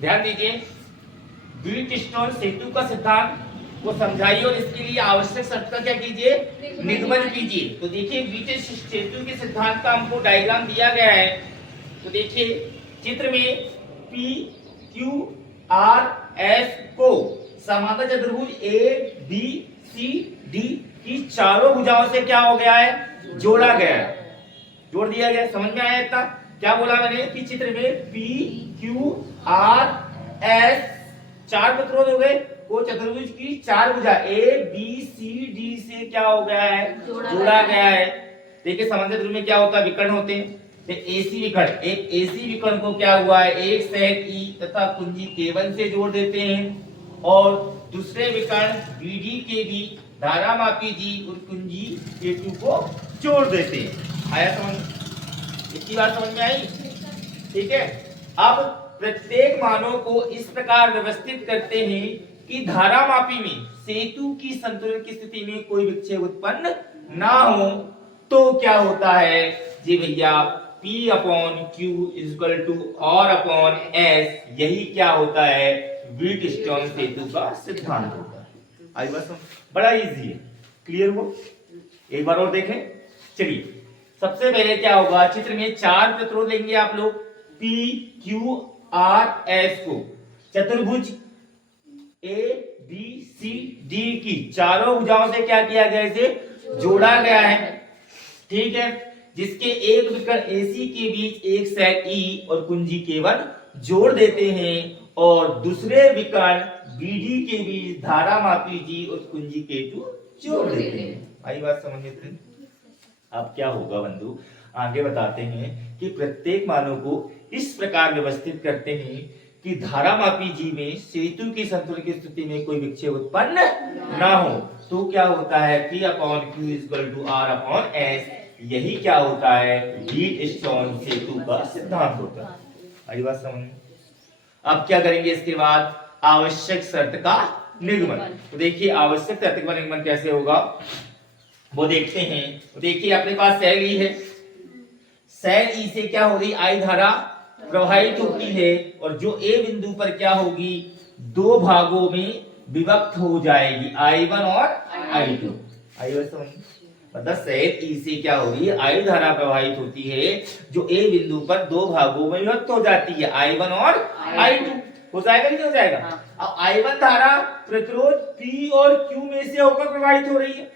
ध्यान दीजिए, व्हीटस्टोन सेतु का सिद्धांत को समझाइए और इसके लिए आवश्यक शर्त का क्या कीजिए, निगमन कीजिए। तो देखिए व्हीटस्टोन सेतु के सिद्धांत का हमको डायग्राम दिया गया है। तो देखिए चित्र में पी क्यू आर एस को समांतर चतुर्भुज ए बी सी डी की चारों भुजाओं से क्या हो गया है, जोड़ा गया है, जोड़ दिया गया। समझ में आया इतना? क्या बोला मैंने कि चित्र में पी क्यू आर एस चार प्रतिरोध हो गए, वो चतुर्भुज की चार भुजा ए बी सी डी से क्या हो गया है, जोड़ा गया है। देखिए समांतर चतुर्भुज में क्या होता है, विकर्ण होते हैं। एसी विकर्ण, एक एसी विकर्ण को क्या हुआ है, एक सेट ई तथा कुंजी K1 से जोड़ देते हैं और दूसरे विकर्ण बीडी के भी धारामापी जी और कुंजी K2 को जोड़ देते हैं। आया समझ? इतनी बात समझ में आई? ठीक है। अब प्रत्येक मानों को इस प्रकार व्यवस्थित करते हैं कि धारामापी में सेतु की संतुलन की स्थिति में कोई विक्षेप उत्पन्न ना हो। तो क्या होता है जी भैया, P upon Q equal to R upon S, यही क्या होता है, व्हीटस्टोन सेतु का सिद्धांत होता है। आई बात समझ? बड़ा इजी है, क्लियर हो? एक बार और देखें। चलिए सबसे पहले क्या होगा, चित्र में चार प्रतिरोध लेंगे आप लोग, P Q R S को चतुर्भुज A B C D की चारों भुजाओं से क्या किया गया, इसे जोड़ा गया है। ठीक है, जिसके एक विकर्ण AC के बीच एक सेट E और कुंजी K1 जोड़ देते हैं और दूसरे विकर्ण BD के बीच धारामापी G और कुंजी K2 जोड़ देते हैं। आई बात समझ में? अब क्या होगा बंधु, आगे बताते हैं कि प्रत्येक मानों को इस प्रकार व्यवस्थित करते हैं कि धारामापी जी में सेतु की संतुलन की स्थिति में कोई विक्षेप उत्पन्न ना हो। तो क्या होता है, P upon Q equal to R upon S, यही क्या होता है, व्हीटस्टोन सेतु का सिद्धांत होता है। आई बात समझ में? अब क्या करेंगे इसके बाद, आवश्यक शर्त का निगमन। तो देखिए आवश्यक शर्त का निगमन कैसे होगा वो देखते हैं। तो देखिए अपने पास सेल ई है, सेल ई से क्या हो रही, आई धारा प्रवाहित होती है और जो ए बिंदु पर क्या होगी, दो भागों में विभक्त हो जाएगी, I1 और I2। I1 समझ, मतलब सेल ई से क्या हो रही है, आई धारा प्रवाहित होती है जो ए बिंदु पर दो भागों में विभक्त हो जाती है, I1 और I2। हो जाएगा नहीं हो जाएगा? अब I1 धारा प्रतिरोध P और Q में से होकर प्रवाहित हो रही है,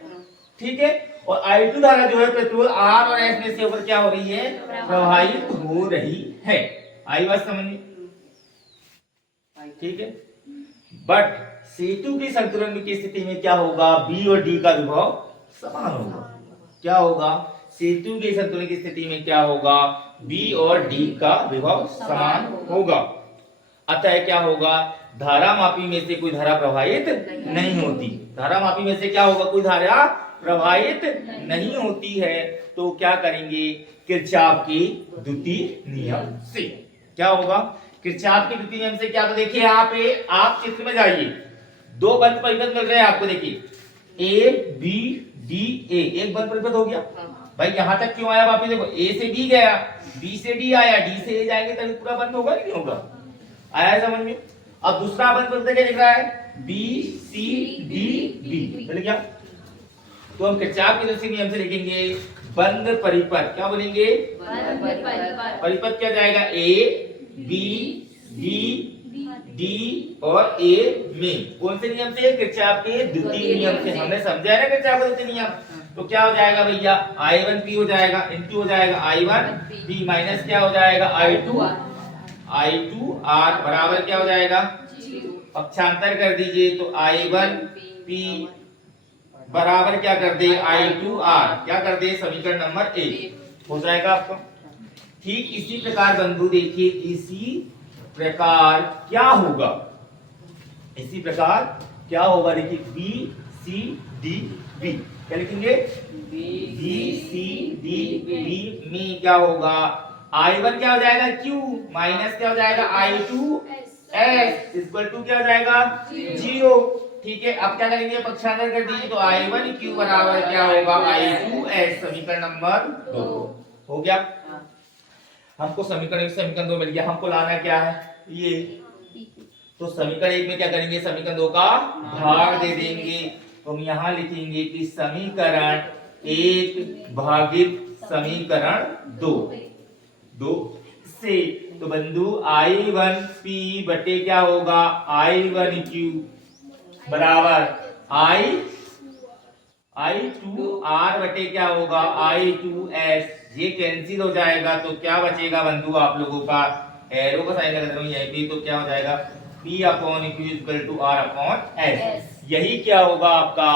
ठीक है, और I2 धारा जो है प्रतिरोध R और S में से होकर क्या हो रही है, प्रवाहित हो रही है। आई बात समझ में? ठीक है, बट सेतु की संतुलन की स्थिति में क्या होगा, B और D का विभव समान होगा। क्या होगा, सेतु के संतुलन की स्थिति में क्या होगा, B और D का विभव समान होगा। अतः क्या होगा, धारामापी में से कोई धारा प्रवाहित नहीं होती। धारामापी में से क्या होगा, कोई धारा प्रवाहित नहीं होती है। तो क्या करेंगे, किरचॉफ के द्वितीय नियम से क्या होगा, किरचॉफ के द्वितीय नियम से क्या, तो देखिए यहाँ पे आप चित्र में जाइए, दो बंद परिपथ मिल रहे हैं आपको। देखिए A B D A, एक बंद परिपथ हो गया भाई। यहां तक क्यों आया, वापस देखो, A से B गया, B से D आया, D से A जाएंगे तभी पूरा बंद होगा कि नहीं होगा? आया समझ में? अब दूसरा बंद परिपथ क्या लिख रहा है, B C D B, मिल गया। तो हम किरचॉफ के दूसरे नियम से लिखेंगे बंद परिपथ, क्या बोलेंगे, परिपथ क्या जाएगा, A B D D और A में, कौन से नियम से, किरचॉफ के द्वितीय नियम से। हमने समझा है ना किरचॉफ का द्वितीय नियम। तो क्या हो जाएगा भैया, I1 P हो जाएगा, इनटू हो जाएगा I1 P माइनस क्या हो जाएगा, I2 R बराबर क्या हो जाएगा, पक्षांतर कर दीजिए तो I1 P बराबर क्या कर दे, I2 R, क्या कर दे, समीकरण नंबर 1 हो जाएगा आपको। ठीक इसी प्रकार बंधु देखिए, इसी प्रकार क्या होगा, इसी प्रकार क्या होगा, देखिए B C D B, क्या लिखेंगे, B C D B में क्या होगा, I1 क्या हो जाएगा, Q माइनस क्या हो जाएगा, I2 S इक्वल टू क्या हो जाएगा, 0। ठीक है, अब क्या करेंगे, पक्षांतर कर दीजिए तो I1 Q बराबर क्या होगा, I2 S, समीकरण नंबर 2 हो गया। हमको समीकरण 1 समीकरण 2 मिल गया। हमको लाना क्या है, ये तो समीकरण एक में क्या करेंगे, समीकरण दो का भाग दे देंगे। तो हम यहाँ लिखेंगे कि समीकरण एक भागित समीकरण दो से, तो बंधु I1P बटे क्या होगा, I1Q बराबर I2R बटे क्या होगा, I2S। ये कैंसिल हो जाएगा तो क्या बचेगा बंधु आप लोगों का, एरो का साइन लगा यहीं पे, तो क्या हो जाएगा P upon Q equal to R upon S। यही क्या होगा आपका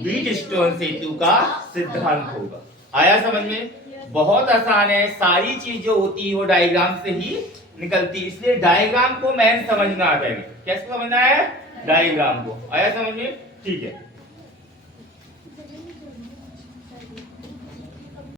व्हीटस्टोन सेतु का सिद्धांत होगा। आया समझ में? बहुत आसान है, सारी चीज जो होती है वो डायग्राम से ही निकलती है, इसलिए डायग्राम को मैन समझना आ जाएगा। कैसे समझना है डायग्राम को, आया समझ में? ठीक है।